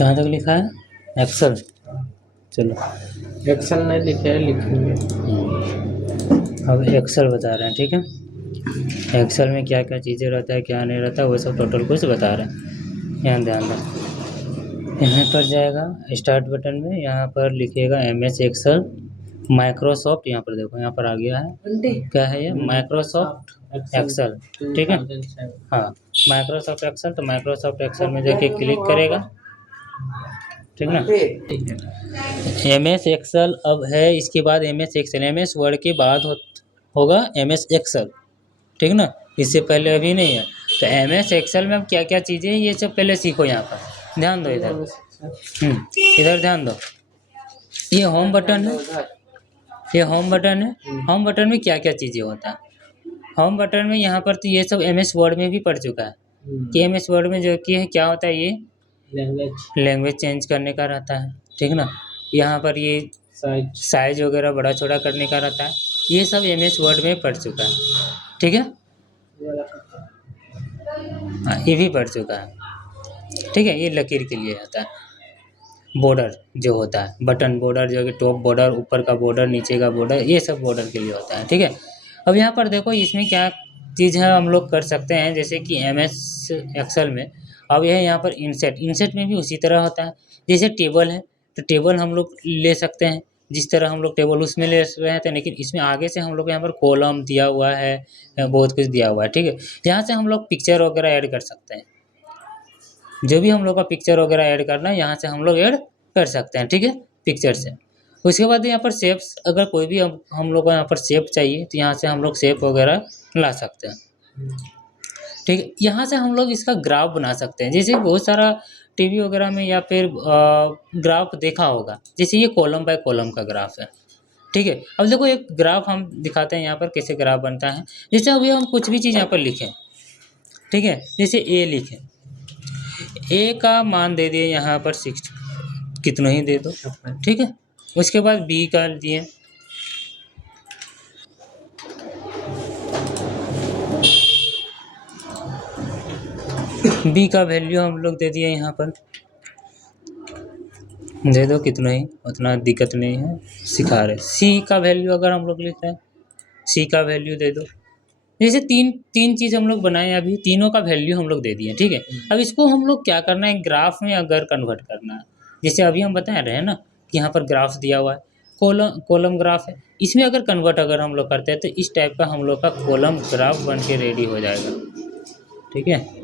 कहाँ तक लिखा है? एक्सेल। चलो एक्सेल नहीं लिखे है, लिखेंगे। अब एक्सेल बता रहे हैं, ठीक है। एक्सेल में क्या क्या चीज़ें रहता है, क्या नहीं रहता, वो सब टोटल कुछ बता रहे हैं। यहाँ ध्यान दें, यहाँ पर जाएगा स्टार्ट बटन में, यहाँ पर लिखिएगा MS एक्सेल माइक्रोसॉफ्ट। यहाँ पर देखो, यहाँ पर आ गया है, क्या है ये? माइक्रोसॉफ्ट एक्सेल, ठीक है। हाँ, माइक्रोसॉफ्ट एक्सेल। तो माइक्रोसॉफ्ट एक्सेल में जाके क्लिक करेगा, ठीक ना। MS एक्सेल अब है, इसके बाद MS एक्सेल, MS वर्ड के बाद होगा MS एक्सेल, ठीक ना। इससे पहले अभी नहीं है। तो MS एक्सेल में अब क्या क्या चीज़ें हैं ये सब पहले सीखो। यहाँ पर ध्यान दो, इधर इधर ध्यान दो। ये होम बटन है, ये होम बटन है। होम बटन में क्या क्या चीज़ें होता है? होम बटन में यहाँ पर तो ये सब MS वर्ड में भी पढ़ चुका है कि MS वर्ड में जो कि है क्या होता है, ये लैंग्वेज चेंज करने का रहता है, ठीक ना। यहाँ पर ये साइज वगैरह बड़ा छोटा करने का रहता है, ये सब MS वर्ड में पढ़ चुका है, ठीक है। हाँ, ये भी पढ़ चुका है, ठीक है। ये लकीर के लिए आता है। बॉर्डर जो होता है, बटन बॉर्डर जो कि टॉप बॉर्डर, ऊपर का बॉर्डर, नीचे का बॉर्डर, ये सब बॉर्डर के लिए होता है, ठीक है। अब यहाँ पर देखो, इसमें क्या चीज़ है हम लोग कर सकते हैं, जैसे कि MS एक्सेल में अब यह यहाँ पर इंसर्ट, इंसर्ट में भी उसी तरह होता है। जैसे टेबल है, तो टेबल हम लोग ले सकते हैं, जिस तरह हम लोग टेबल उसमें ले रहे थे, लेकिन इसमें आगे से हम लोग यहाँ पर कॉलम दिया हुआ है, बहुत कुछ दिया हुआ है, ठीक है। यहाँ से हम लोग पिक्चर वगैरह ऐड कर सकते हैं, जो भी हम लोग का पिक्चर वगैरह ऐड करना है यहाँ से हम लोग ऐड कर सकते हैं, ठीक है, पिक्चर से। उसके बाद यहाँ पर शेप्स, अगर कोई भी हम लोग को यहाँ पर शेप चाहिए तो यहाँ से हम लोग शेप वगैरह ला सकते हैं, ठीक है। यहाँ से हम लोग इसका ग्राफ बना सकते हैं, जैसे बहुत सारा टीवी वगैरह में या फिर ग्राफ देखा होगा, जैसे ये कॉलम बाय कॉलम का ग्राफ है, ठीक है। अब देखो एक ग्राफ हम दिखाते हैं यहाँ पर कैसे ग्राफ बनता है। जैसे अभी हम कुछ भी चीज़ यहाँ पर लिखें, ठीक है, जैसे ए लिखें, ए का मान दे दिए यहाँ पर 6, कितना ही दे दो, ठीक है। उसके बाद बी का दिए, बी का वैल्यू हम लोग दे दिए यहाँ पर, दे दो कितना ही, उतना दिक्कत नहीं है, सिखा रहे। सी का वैल्यू अगर हम लोग लिखते हैं, सी का वैल्यू दे दो। जैसे तीन चीज़ हम लोग बनाए, अभी तीनों का वैल्यू हम लोग दे दिए, ठीक है। अब इसको हम लोग क्या करना है, ग्राफ में अगर कन्वर्ट करना है, जैसे अभी हम बता रहे हैं ना कि यहाँ पर ग्राफ दिया हुआ है, कॉलम ग्राफ है, इसमें अगर कन्वर्ट अगर हम लोग करते हैं तो इस टाइप का हम लोग का कॉलम ग्राफ बन के रेडी हो जाएगा, ठीक है।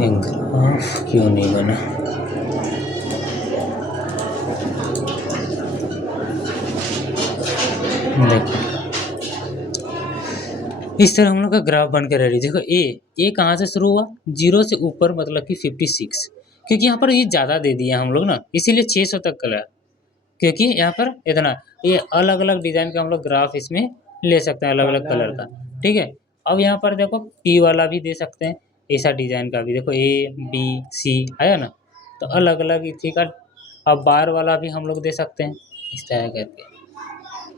ग्राफ क्यों नहीं बना? देखो इस तरह हम लोग का ग्राफ बन के रेडी। देखो ए कहाँ से शुरू हुआ, 0 से ऊपर, मतलब कि 56, क्योंकि यहाँ पर ये ज़्यादा दे दिया हम लोग ना, इसीलिए 600 तक कलर, क्योंकि यहाँ पर इतना, ये अलग अलग डिज़ाइन का हम लोग ग्राफ इसमें ले सकते हैं, अलग अलग कलर का, ठीक है। अब यहाँ पर देखो पी वाला भी दे सकते हैं, ऐसा डिज़ाइन का भी देखो, A B C आया ना, तो अलग अलग इसी का। अब बार वाला भी हम लोग दे सकते हैं इस तरह करके,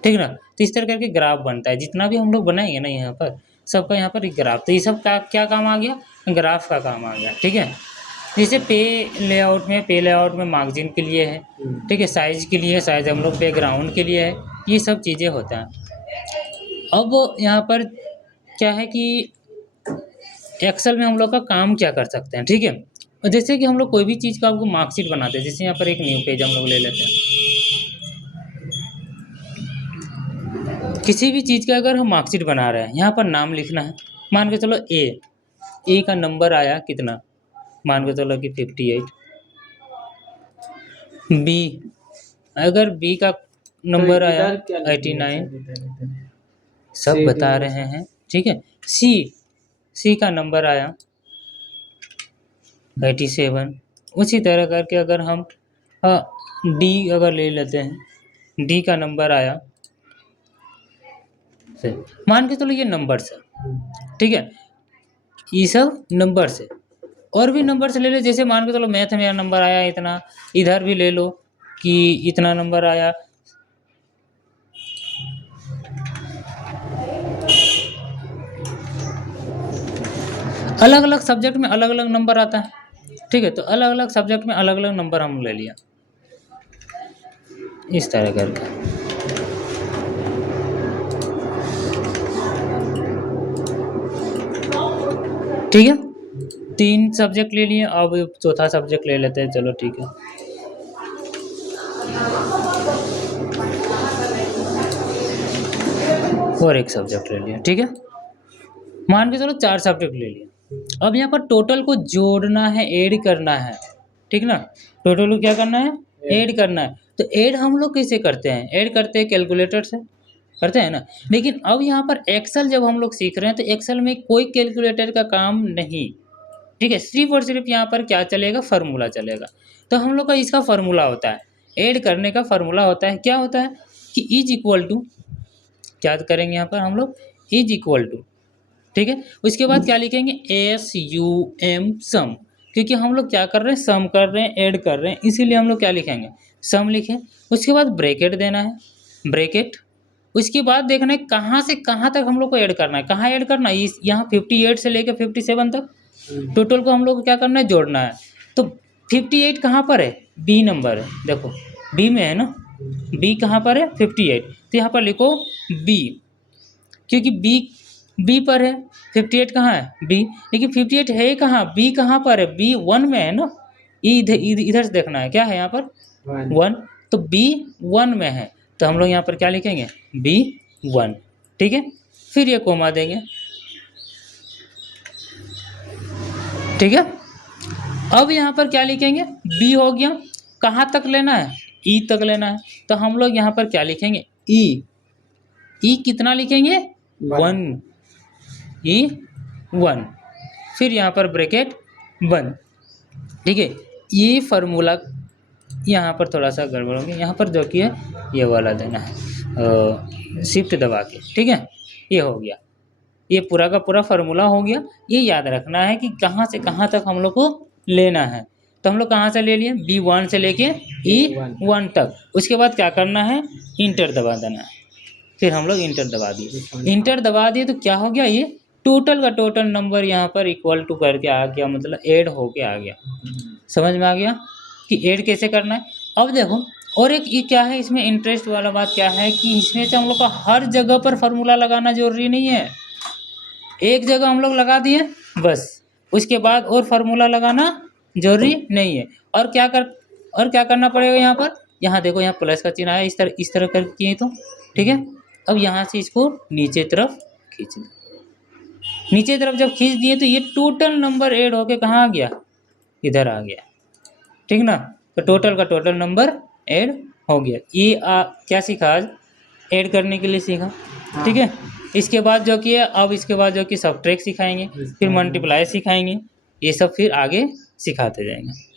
ठीक ना। तो इस तरह करके ग्राफ बनता है, जितना भी हम लोग बनाएंगे ना यहाँ पर, सबका यहाँ पर एक ग्राफ, तो ये सब का क्या काम आ गया, ग्राफ का काम आ गया, ठीक है। जैसे पे लेआउट में मार्जिन के लिए है, ठीक है, साइज के लिए, साइज हम लोग बैकग्राउंड के लिए है, ये सब चीज़ें होता है। अब यहाँ पर क्या है कि एक्सेल में हम लोग का काम क्या कर सकते हैं, ठीक है। और जैसे कि हम लोग कोई भी चीज़ का आपको मार्कशीट बनाते हैं, जैसे यहाँ पर एक न्यू पेज हम लोग ले लेते हैं, किसी भी चीज़ का अगर हम मार्कशीट बना रहे हैं, यहाँ पर नाम लिखना है, मान के चलो ए का नंबर आया कितना, मान के चलो कि 58, बी, अगर बी का नंबर आया 89, सब बता रहे हैं, ठीक है। सी का नंबर आया 87, उसी तरह करके अगर हम डी अगर ले लेते हैं, डी का नंबर आया, मान के चलो ये नंबर से, ठीक है, ये सब नंबर से, और भी नंबर से ले लो, जैसे मान के चलो मैथ में मेरा नंबर आया इतना, इधर भी ले लो कि इतना नंबर आया। अलग अलग सब्जेक्ट में अलग अलग नंबर आता है, ठीक है। तो अलग अलग सब्जेक्ट में अलग अलग नंबर हम ले लिया, इस तरह करके। ठीक है, 3 सब्जेक्ट ले लिए, अब चौथा सब्जेक्ट ले लेते हैं, चलो ठीक है। और एक सब्जेक्ट ले लिया, ठीक है। मान के चलो 4 सब्जेक्ट ले लिया। अब यहाँ पर टोटल को जोड़ना है, ऐड करना है, ठीक ना। टोटल को क्या करना है, ऐड करना है। तो ऐड हम लोग कैसे करते हैं, ऐड करते हैं कैलकुलेटर से, करते हैं ना। लेकिन अब यहाँ पर एक्सेल जब हम लोग सीख रहे हैं, तो एक्सेल में कोई कैलकुलेटर का काम नहीं, ठीक है। सिर्फ और सिर्फ यहाँ पर क्या चलेगा, फार्मूला चलेगा। तो हम लोग का इसका फार्मूला होता है, ऐड करने का फार्मूला होता है, क्या होता है कि इज इक्वल टू, क्या करेंगे यहाँ पर हम लोग, इज इक्वल टू, ठीक है। उसके बाद क्या लिखेंगे, SUM सम, क्योंकि हम लोग क्या कर रहे हैं, सम कर रहे हैं, ऐड कर रहे हैं, इसीलिए हम लोग क्या लिखेंगे, सम लिखें। उसके बाद ब्रैकेट देना है, ब्रैकेट। उसके बाद देखना है कहाँ से कहाँ तक हम लोग को ऐड करना है, कहाँ ऐड करना है, इस यहाँ 58 से लेकर 57 तक टोटल को हम लोग को क्या करना है, जोड़ना है। तो 58 कहाँ पर है, बी नंबर है, देखो बी में है ना, बी कहाँ पर है, 58। तो यहाँ पर लिखो बी, क्योंकि बी पर है, 58 कहाँ है, बी। लेकिन 58 है कहाँ, बी कहाँ पर है, बी 1 में है ना। इधर से देखना है, क्या है यहाँ पर 1, तो बी 1 में है। तो हम लोग यहाँ पर क्या लिखेंगे, B1, ठीक है। फिर ये कोमा देंगे, ठीक है। अब यहाँ पर क्या लिखेंगे, B हो गया, कहाँ तक लेना है, E तक लेना है। तो हम लोग यहाँ पर क्या लिखेंगे, E कितना लिखेंगे, 1, E1। फिर यहाँ पर ब्रैकेट बंद, ठीक है। ये फार्मूला यहाँ पर थोड़ा सा गड़बड़ होगी, यहाँ पर जो कि है ये वाला देना है, शिफ्ट दबा के, ठीक है। ये हो गया, ये पूरा का पूरा फार्मूला हो गया। ये याद रखना है कि कहाँ से कहाँ तक हम लोग को लेना है। तो हम लोग कहाँ से ले लिए, B1 से लेके E1 तक। उसके बाद क्या करना है, इंटर दबा देना है। फिर हम लोग इंटर दबा दिए, इंटर दबा दिए तो क्या हो गया, ये टोटल का टोटल नंबर यहाँ पर इक्वल टू करके आ गया, मतलब ऐड होके आ गया। समझ में आ गया कि ऐड कैसे करना है। अब देखो, और एक ये क्या है, इसमें इंटरेस्ट वाला बात क्या है कि इसमें से हम लोग का हर जगह पर फार्मूला लगाना जरूरी नहीं है। एक जगह हम लोग लगा दिए बस, उसके बाद और फार्मूला लगाना जरूरी नहीं है। और क्या करना पड़ेगा, यहाँ पर, यहाँ देखो, यहाँ प्लस का चिन्ह आया, इस तरह करके किए तो, ठीक है। अब यहाँ से इसको नीचे तरफ खींच दो, नीचे तरफ जब खींच दिए तो ये टोटल नंबर ऐड होके कहाँ आ गया, इधर आ गया, ठीक ना। तो टोटल का टोटल नंबर ऐड हो गया। ये क्या सीखा आज, ऐड करने के लिए सीखा, ठीक है। इसके बाद जो कि है, अब इसके बाद जो कि सबट्रैक्ट सिखाएंगे, फिर मल्टीप्लाई सिखाएंगे, ये सब फिर आगे सिखाते जाएंगे।